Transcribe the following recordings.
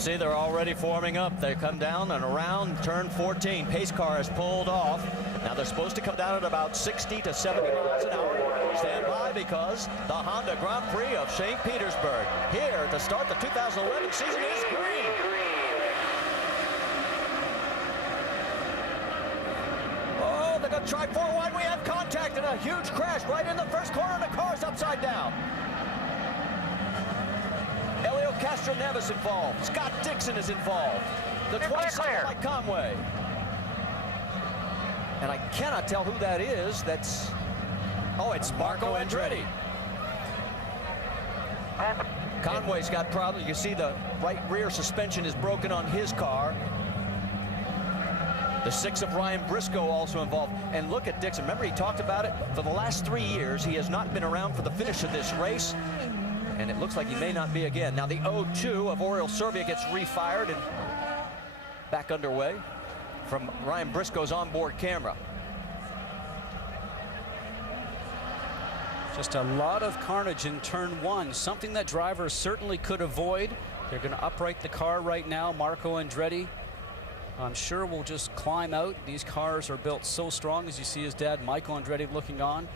Let's see, they're already forming up. They come down and around turn 14. Pace car has pulled off. Now they're supposed to come down at about 60 to 70 miles an hour. Stand by because the Honda Grand Prix of St. Petersburg here to start the 2011 season is green. Oh, they're going to try 4 wide. We have contact and a huge crash right in the first corner, and the car's upside down. Helio Castro Neves involved. Scott Dixon is involved. The 27 Mike Conway. And I cannot tell who that is. That's, oh, it's Marco Andretti. Conway's got problems. You see the right rear suspension is broken on his car. The 6 of Ryan Briscoe also involved. And look at Dixon. Remember, he talked about it. For the last 3 years, he has not been around for the finish of this race. And it looks like he may not be again. Now the 0-2 of Oriol Servia gets refired and back underway from Ryan Briscoe's onboard camera. Just a lot of carnage in turn 1, something that drivers certainly could avoid. They're going to upright the car right now. Marco Andretti, I'm sure, will just climb out. These cars are built so strong, as you see his dad, Michael Andretti, looking on.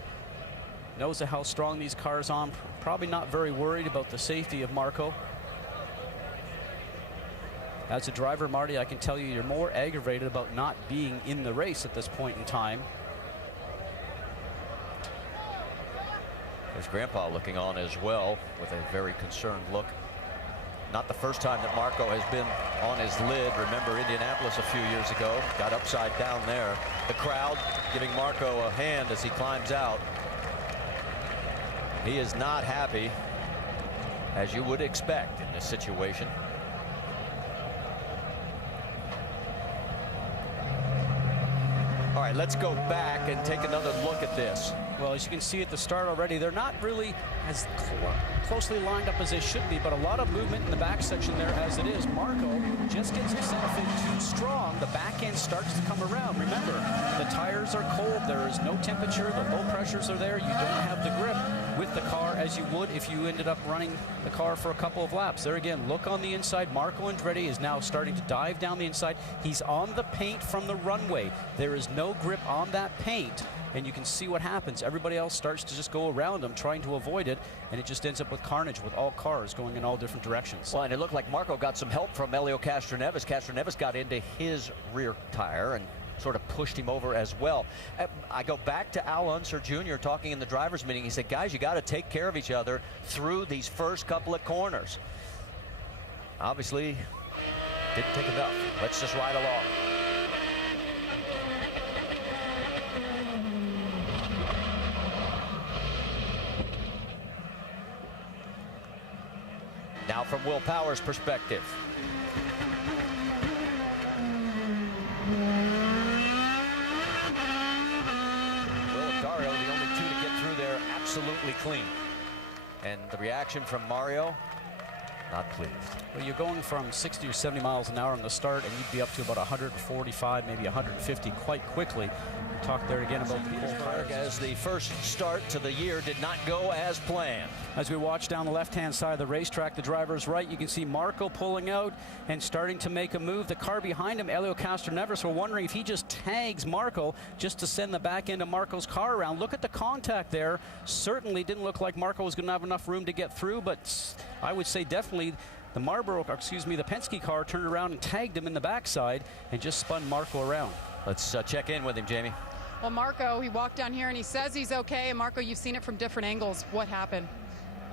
Knows how strong these cars are. Probably not very worried about the safety of Marco. As a driver, Marty, I can tell you you're more aggravated about not being in the race at this point in time. There's Grandpa looking on as well with a very concerned look. Not the first time that Marco has been on his lid. Remember Indianapolis a few years ago, got upside down there. The crowd giving Marco a hand as he climbs out. He is not happy, as you would expect in this situation. All right, let's go back and take another look at this. Well, as you can see at the start already, they're not really as closely lined up as they should be, but a lot of movement in the back section there as it is. Marco just gets himself in too strong. The back end starts to come around. Remember, the tires are cold. There is no temperature. The low pressures are there. You don't have the grip with the car as you would if you ended up running the car for a couple of laps. There again, look on the inside. Marco Andretti is now starting to dive down the inside. He's on the paint from the runway. There is no grip on that paint, and you can see what happens. Everybody else starts to just go around him trying to avoid it, and it just ends up with carnage with all cars going in all different directions. Well, and it looked like Marco got some help from Helio Castro Neves. Castro Neves got into his rear tire and sort of pushed him over as well. I go back to Al Unser Jr. talking in the drivers' meeting. He said, guys, you got to take care of each other through these first couple of corners. Obviously, didn't take enough. Let's just ride along. Now from Will Power's perspective. Dario, the only 2 to get through there absolutely clean. And the reaction from Mario, not pleased. Well, you're going from 60 or 70 miles an hour on the start, and you'd be up to about 145, maybe 150 quite quickly. We talked there again about the Petersberg as the first start to the year did not go as planned. As we watch down the left-hand side of the racetrack, the driver's right, you can see Marco pulling out and starting to make a move. The car behind him, Helio Castro Neves, we're wondering if he just tags Marco just to send the back end of Marco's car around. Look at the contact there. Certainly didn't look like Marco was going to have enough room to get through, but I would say definitely the the Penske car turned around and tagged him in the backside and just spun Marco around. Let's check in with him, Jamie. Well, Marco, he walked down here and he says he's okay. And Marco, you've seen it from different angles. What happened?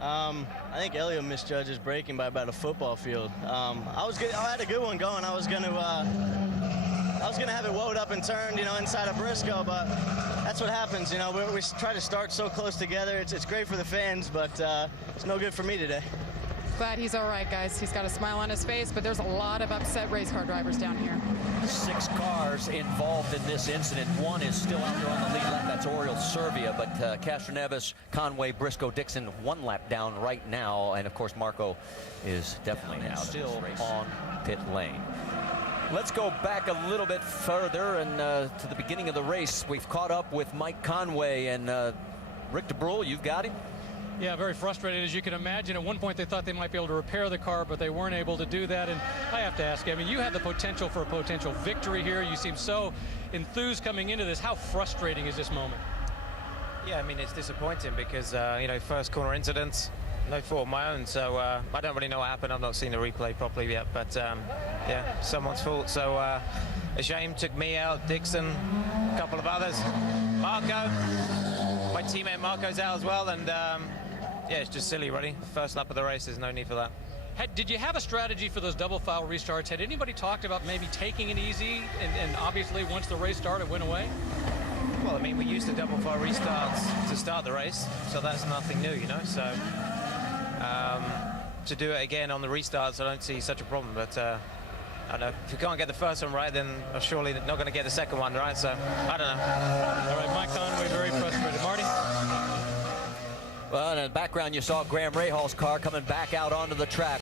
I think Helio misjudges braking by about a football field. I had a good one going. I was gonna have it woed up and turned, inside of Briscoe, but that's what happens. We try to start so close together. It's great for the fans, but it's no good for me today. Glad he's all right, guys. He's got a smile on his face, but there's a lot of upset race car drivers down here. 6 cars involved in this incident. 1 is still out there on the lead lap. That's Oriol Servia, but Castro Neves, Conway, Briscoe, Dixon 1 lap down right now, and of course Marco is definitely now still on pit lane. Let's go back a little bit further and to the beginning of the race. We've caught up with Mike Conway and Rick DeBrule. You've got him. Yeah, very frustrated, as you can imagine. At one point, they thought they might be able to repair the car, but they weren't able to do that. And I have to ask you, I mean, you had the potential for a potential victory here. You seem so enthused coming into this. How frustrating is this moment? Yeah, I mean, it's disappointing because, you know, first corner incident, no fault of my own. So I don't really know what happened. I've not seen the replay properly yet. But, yeah, someone's fault. So a shame. Took me out, Dixon, a couple of others. Marco, my teammate Marco's out as well. And, yeah, it's just silly, really. First lap of the race, there's no need for that. Did you have a strategy for those double foul restarts? Had anybody talked about maybe taking it easy? And obviously, once the race started, it went away? Well, I mean, we used the double foul restarts to start the race, so that's nothing new, you know. So to do it again on the restarts, I don't see such a problem. But I don't know. If you can't get the first one right, then I'm surely not going to get the second one right. So I don't know. All right, Mike Conway, very frustrated. Marty? Well, in the background, you saw Graham Rahal's car coming back out onto the track.